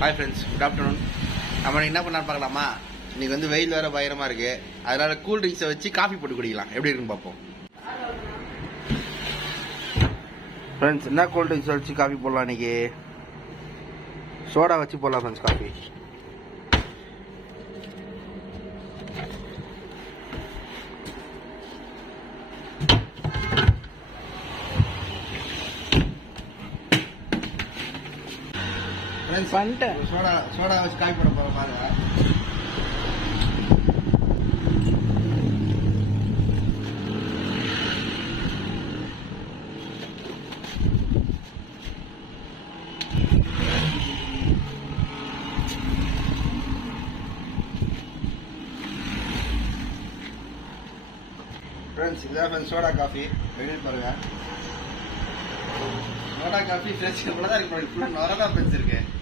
Hi friends, good afternoon. நம்ம என்ன பண்ணான்னு பார்க்கலாமா? இன்னைக்கு வந்து வெயில் வேற பயங்கரமா இருக்கு. அதனால கூல் ட்ரிங்க்ஸை வச்சு காஃபி போட்டு குடிக்கலாம். எப்படி இருக்குன்னு பார்ப்போம். ஃப்ரெண்ட்ஸ், என்ன கூல் ட்ரிங்க்ஸ் வச்சு காஃபி போடலாம்? இன்னைக்கு சோடா வச்சு போடலாம் ஃப்ரெண்ட்ஸ் காஃபி. பண்ணிட்டேன். சோடா வச்சு காஃபி போட போற பாருங்க. ஃப்ரெண்ட்ஸ், இதான் ஃப்ரெண்ட்ஸ் சோடா காஃபி. வெளியே பாருங்க. சோடா காஃபி ஃப்ரெஷ் கூட தான் இருக்கு. ஃபுல்லாக நொரடா ஃப்ரெண்ட்ஸ் இருக்கு.